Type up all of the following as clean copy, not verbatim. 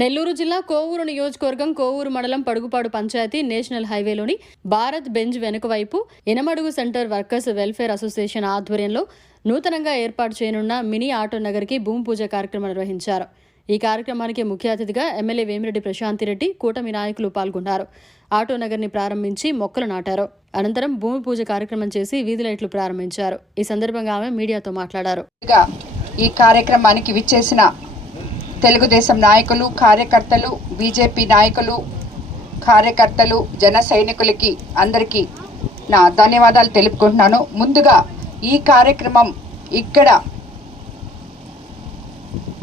నెల్లూరు జిల్లా కోవూరు నియోజకవర్గం కోవూరు మండలం పడుగుపాడు పంచాయతీ నేషనల్ హైవేలోని భారత్ బెంజ్ వెనుక వైపు Enamadugu centre workers welfare association ఆధ్వర్యంలో నూతనంగా ఏర్పాటు చేయనున్న మినీ ఆటో నగర్కి భూమి పూజ కార్యక్రమం నిర్వహించారు. ఈ కార్యక్రమానికి ముఖ్య అతిథిగా ఎమ్మెల్యే వేమిరెడ్డి ప్రశాంతిరెడ్డి, కూటమి నాయకులు పాల్గొన్నారు. ఆటో నగర్ని ప్రారంభించి మొక్కలు నాటారు. అనంతరం భూమి పూజ కార్యక్రమం చేసి వీధి లైట్లు ప్రారంభించారు. ఈ సందర్భంగా ఆమె మీడియాతో మాట్లాడారు. ఈ కార్యక్రమానికి విచ్చేసిన తెలుగుదేశం నాయకులు, కార్యకర్తలు, బీజేపీ నాయకులు, కార్యకర్తలు, జన సైనికులకి అందరికీ నా ధన్యవాదాలు తెలుపుకుంటున్నాను. ముందుగా ఈ కార్యక్రమం ఇక్కడ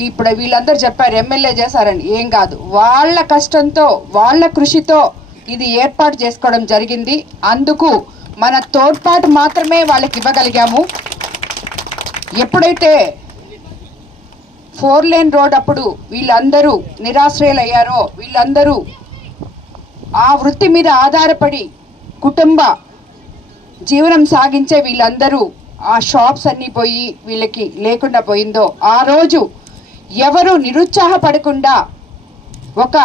ఇప్పుడు వీళ్ళందరూ చెప్పారు ఎమ్మెల్యే చేశారని, ఏం కాదు, వాళ్ళ కష్టంతో వాళ్ళ కృషితో ఇది ఏర్పాటు చేసుకోవడం జరిగింది. అందుకు మన తోడ్పాటు మాత్రమే వాళ్ళకి ఇవ్వగలిగాము. ఎప్పుడైతే 4 లేన్ రోడ్ అప్పుడు వీళ్ళందరూ నిరాశ్రయులయ్యారో, వీళ్ళందరూ ఆ వృత్తి మీద ఆధారపడి కుటుంబ జీవనం సాగించే వీళ్ళందరూ ఆ షాప్స్ అన్నీ పోయి వీళ్ళకి లేకుండా పోయిందో, ఆ రోజు ఎవరు నిరుత్సాహపడకుండా ఒక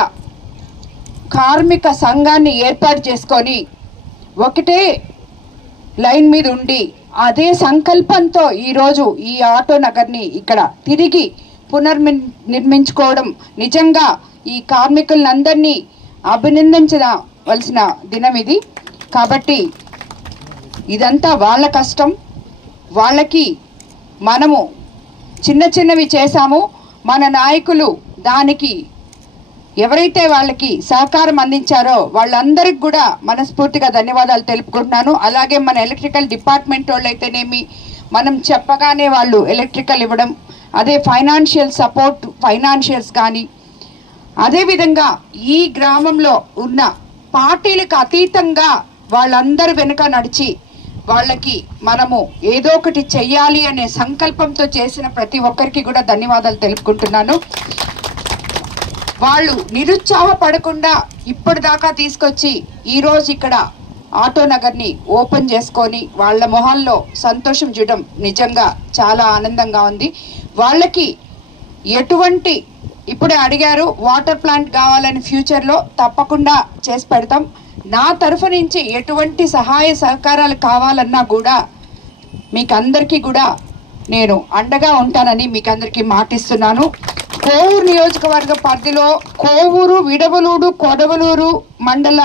కార్మిక సంఘాన్ని ఏర్పాటు చేసుకొని ఒకటే లైన్ మీద ఉండి అదే సంకల్పంతో ఈరోజు ఈ ఆటో నగర్ని ఇక్కడ తిరిగి పునర్నిర్మించుకోవడం నిజంగా ఈ కార్మికులందరినీ అభినందించవలసిన దినం ఇది. కాబట్టి ఇదంతా వాళ్ళ కష్టం. వాళ్ళకి మనము చిన్నవి చేశాము. మన నాయకులు దానికి ఎవరైతే వాళ్ళకి సహకారం అందించారో వాళ్ళందరికీ కూడా మనస్ఫూర్తిగా ధన్యవాదాలు తెలుపుకుంటున్నాను. అలాగే మన ఎలక్ట్రికల్ డిపార్ట్మెంట్ వాళ్ళు అయితేనేమి, మనం చెప్పగానే వాళ్ళు ఎలక్ట్రికల్ ఇవ్వడం, అదే ఫైనాన్షియల్ సపోర్ట్, ఫైనాన్షియల్స్ కానీ, అదేవిధంగా ఈ గ్రామంలో ఉన్న పార్టీలకు అతీతంగా వాళ్ళందరూ వెనుక నడిచి వాళ్ళకి మనము ఏదో ఒకటి చెయ్యాలి అనే సంకల్పంతో చేసిన ప్రతి ఒక్కరికి కూడా ధన్యవాదాలు తెలుపుకుంటున్నాను. వాళ్ళు నిరుత్సాహపడకుండా ఇప్పటిదాకా తీసుకొచ్చి ఈరోజు ఇక్కడ ఆటో నగర్ని ఓపెన్ చేసుకొని వాళ్ళ మొహాల్లో సంతోషం చూడడం నిజంగా చాలా ఆనందంగా ఉంది. వాళ్ళకి ఎటువంటి, ఇప్పుడే అడిగారు వాటర్ ప్లాంట్ కావాలని, ఫ్యూచర్లో తప్పకుండా చేసి పెడతాం. నా తరఫు నుంచి ఎటువంటి సహాయ సహకారాలు కావాలన్నా కూడా మీకందరికీ కూడా నేను అండగా ఉంటానని మీకందరికీ మాటిస్తున్నాను. కోవూరు నియోజకవర్గ పరిధిలో కోవూరు, విడవలూరు, కొడవలూరు మండల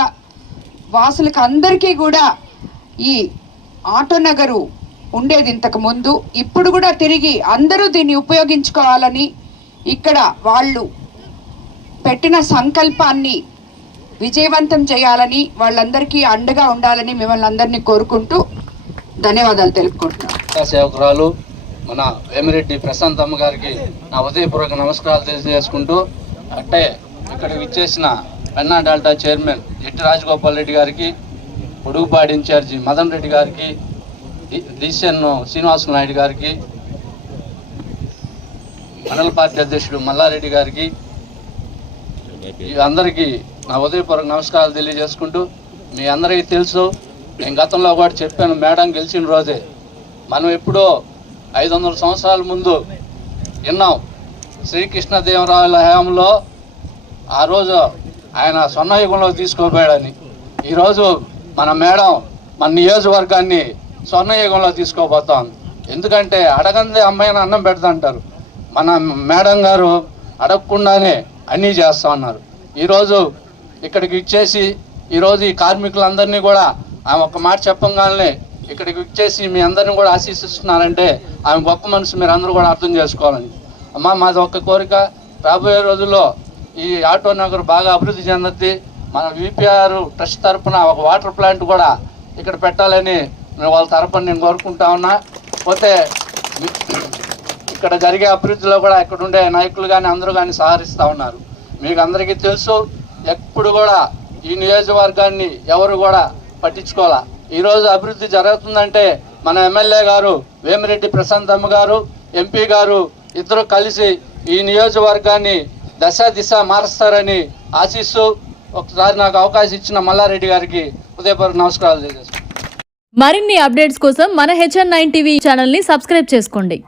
వాసులకు అందరికీ కూడా ఈ ఆటో నగరు ఉండేది ఇంతకు ముందు. ఇప్పుడు కూడా తిరిగి అందరూ దీన్ని ఉపయోగించుకోవాలని, ఇక్కడ వాళ్ళు పెట్టిన సంకల్పాన్ని విజయవంతం చేయాలని, వాళ్ళందరికీ అండగా ఉండాలని మిమ్మల్ని అందరినీ కోరుకుంటూ ధన్యవాదాలు తెలుపుకుంటున్నాను. సేవకురాలు మన వేమిరెడ్డి ప్రశాంతమ్మ గారికి నా హృదయపూర్వక నమస్కారాలు తెలియజేసుకుంటూ, అట్టే ఇక్కడ విచ్చేసిన పెన్నా డెల్టా చైర్మన్ ఎట్టి రాజగోపాల్ రెడ్డి గారికి, పొడుగుపాడు ఇన్ఛార్జి మదన్ రెడ్డి గారికి, డిసిఎన్ శ్రీనివాస నాయుడు గారికి, మండల పార్టీ అధ్యక్షుడు మల్లారెడ్డి గారికి, అందరికీ నా హృదయపూర్వక నమస్కారాలు తెలియజేసుకుంటూ, మీ అందరికీ తెలుసు, నేను గతంలో కూడా చెప్పాను, మేడం గెలిచిన రోజే మనం ఎప్పుడో 500 సంవత్సరాల ముందు విన్నాం శ్రీకృష్ణదేవరాయల హయాంలో ఆ రోజు ఆయన స్వర్ణయుగంలో తీసుకోబోయాడని. ఈరోజు మన మేడం మన నియోజకవర్గాన్ని స్వర్ణయుగంలో తీసుకోబోతాం. ఎందుకంటే అడగందే అమ్మాయిని అన్నం పెడతాంటారు. మన మేడం గారు అడగకుండానే అన్నీ చేస్తా ఉన్నారు. ఈరోజు ఇక్కడికి ఇచ్చేసి ఈరోజు ఈ కార్మికులందరినీ కూడా ఆమె ఒక మాట చెప్పంగానే ఇక్కడికి ఇచ్చేసి మీ అందరిని కూడా ఆశీర్వదిస్తున్నారంటే ఆమె గొప్ప మనసు మీరు అందరూ కూడా అర్థం చేసుకోవాలని. అమ్మ, మాది ఒక కోరిక, రాబోయే రోజుల్లో ఈ ఆటో నగర్ బాగా అభివృద్ధి చెందుద్ది. మన విపిఆర్ ట్రస్ట్ తరఫున ఒక వాటర్ ప్లాంట్ కూడా ఇక్కడ పెట్టాలని వాళ్ళ తరఫున నేను కోరుకుంటా ఉన్నా. పోతే ఇక్కడ జరిగే అభివృద్ధిలో కూడా ఇక్కడ ఉండే నాయకులు కానీ అందరూ కానీ సహకరిస్తూ ఉన్నారు. మీకు అందరికీ తెలుసు, ఎప్పుడు కూడా ఈ నియోజకవర్గాన్ని ఎవరు కూడా పట్టించుకోవాలా. ఈరోజు అభివృద్ధి జరుగుతుందంటే మన ఎమ్మెల్యే గారు వేమిరెడ్డి ప్రశాంతమ్మ గారు, ఎంపీ గారు ఇద్దరు కలిసి ఈ నియోజకవర్గాన్ని దిశ మారుస్తారని ఆశిస్తూ ఒకసారి నాకు అవకాశం ఇచ్చిన మల్లారెడ్డి గారికి హృదయపూర్వక నమస్కారాలు తెలియజేస్తాను. మరిన్ని అప్డేట్స్ కోసం మన HN9 టీవీ ఛానల్ని సబ్స్క్రైబ్ చేసుకోండి.